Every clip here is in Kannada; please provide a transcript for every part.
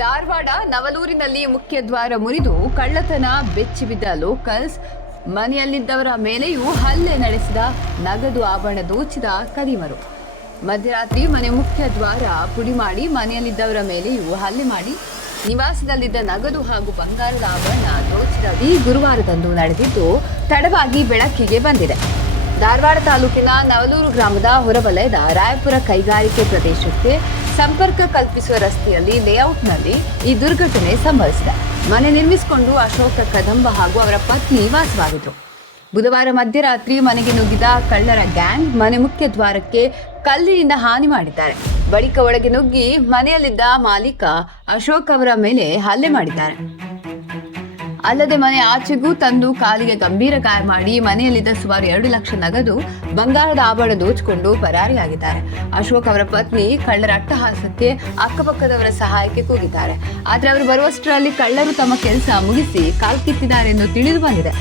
ಧಾರವಾಡ ನವಲೂರಿನಲ್ಲಿ ಮುಖ್ಯ ದ್ವಾರ ಮುರಿದು ಕಳ್ಳತನ ಬೆಚ್ಚಿಬಿದ್ದ ಲೋಕಲ್ಸ್, ಮನೆಯಲ್ಲಿದ್ದವರ ಮೇಲೆಯೂ ಹಲ್ಲೆ ನಡೆಸಿದ ನಗದು ಆಭರಣ ದೋಚಿದ ಕದಿಮರು ಮಧ್ಯರಾತ್ರಿ ಮನೆ ಮುಖ್ಯ ದ್ವಾರ ಪುಡಿ ಮಾಡಿ ಮನೆಯಲ್ಲಿದ್ದವರ ಮೇಲೆಯೂ ಹಲ್ಲೆ ಮಾಡಿ ನಿವಾಸದಲ್ಲಿದ್ದ ನಗದು ಹಾಗೂ ಬಂಗಾರದ ಆಭರಣ ದೋಚಿದ ಈ ಗುರುವಾರದಂದು ನಡೆದಿದ್ದು ತಡವಾಗಿ ಬೆಳಕಿಗೆ ಬಂದಿದೆ. ಧಾರವಾಡ ತಾಲೂಕಿನ ನವಲೂರು ಗ್ರಾಮದ ಹೊರವಲಯದ ರಾಯಪುರ ಕೈಗಾರಿಕೆ ಪ್ರದೇಶಕ್ಕೆ ಸಂಪರ್ಕ ಕಲ್ಪಿಸುವ ರಸ್ತೆಯಲ್ಲಿ ಲೇಔಟ್ನಲ್ಲಿ ಈ ದುರ್ಘಟನೆ ಸಂಭವಿಸಿದೆ. ಮನೆ ನಿರ್ಮಿಸಿಕೊಂಡು ಅಶೋಕ ಕದಂಬ ಹಾಗೂ ಅವರ ಪತ್ನಿ ವಾಸವಾಗಿದ್ರು ಬುಧವಾರ ಮಧ್ಯರಾತ್ರಿ ಮನೆಗೆ ನುಗ್ಗಿದ ಕಳ್ಳರ ಗ್ಯಾಂಗ್ ಮನೆ ಮುಖ್ಯ ದ್ವಾರಕ್ಕೆ ಕಲ್ಲಿನಿಂದ ಹಾನಿ ಮಾಡಿದ್ದಾರೆ. ಬಳಿಕ ಒಳಗೆ ನುಗ್ಗಿ ಮನೆಯಲ್ಲಿದ್ದ ಮಾಲೀಕ ಅಶೋಕ್ ಅವರ ಮೇಲೆ ಹಲ್ಲೆ ಮಾಡಿದ್ದಾರೆ. ಅಲ್ಲದೆ ಮನೆ ಆಚೆಗೂ ತಂದು ಕಾಲಿಗೆ ಗಂಭೀರ ಗಾಯ ಮಾಡಿ ಮನೆಯಲ್ಲಿದ್ದ ಸುಮಾರು ಎರಡು ಲಕ್ಷ ನಗದು ಬಂಗಾರದ ಆಭರಣ ದೋಚಿಕೊಂಡು ಪರಾರಿಯಾಗಿದ್ದಾರೆ. ಅಶೋಕ್ ಅವರ ಪತ್ನಿ ಕಳ್ಳರ ಅಟ್ಟಹಾಸಕ್ಕೆ ಅಕ್ಕಪಕ್ಕದವರ ಸಹಾಯಕ್ಕೆ ಕೂಗಿದ್ದಾರೆ. ಆದರೆ ಅವರು ಬರುವಷ್ಟರಲ್ಲಿ ಕಳ್ಳರು ತಮ್ಮ ಕೆಲಸ ಮುಗಿಸಿ ಕಾಲ್ಕಿತ್ತಿದ್ದಾರೆ ಎಂದು ತಿಳಿದು ಬಂದಿದೆ.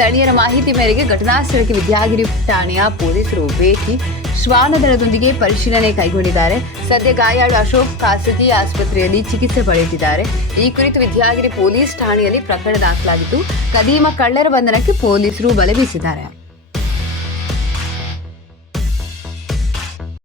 ಸ್ಥಳೀಯರ ಮಾಹಿತಿ ಮೇರೆಗೆ ಘಟನಾ ಸ್ಥಳಕ್ಕೆ ವಿದ್ಯಾಗಿರಿ ಠಾಣೆಯ ಪೊಲೀಸರು ಭೇಟಿ ಶ್ವಾನದಳದೊಂದಿಗೆ ಪರಿಶೀಲನೆ ಕೈಗೊಂಡಿದ್ದಾರೆ. ಸದ್ಯ ಗಾಯಾಳು ಅಶೋಕ್ ಖಾಸಗಿ ಆಸ್ಪತ್ರೆಯಲ್ಲಿ ಚಿಕಿತ್ಸೆ ಪಡೆಯುತ್ತಿದ್ದಾರೆ. ಈ ಕುರಿತು ವಿದ್ಯಾಗಿರಿ ಪೊಲೀಸ್ ಠಾಣೆಯಲ್ಲಿ ಪ್ರಕರಣ ದಾಖಲಾಗಿದ್ದು, ಕದೀಮ ಕಳ್ಳರ ಬಂಧನಕ್ಕೆ ಪೊಲೀಸರು ಬಲೆ ಬೀಸಿದ್ದಾರೆ.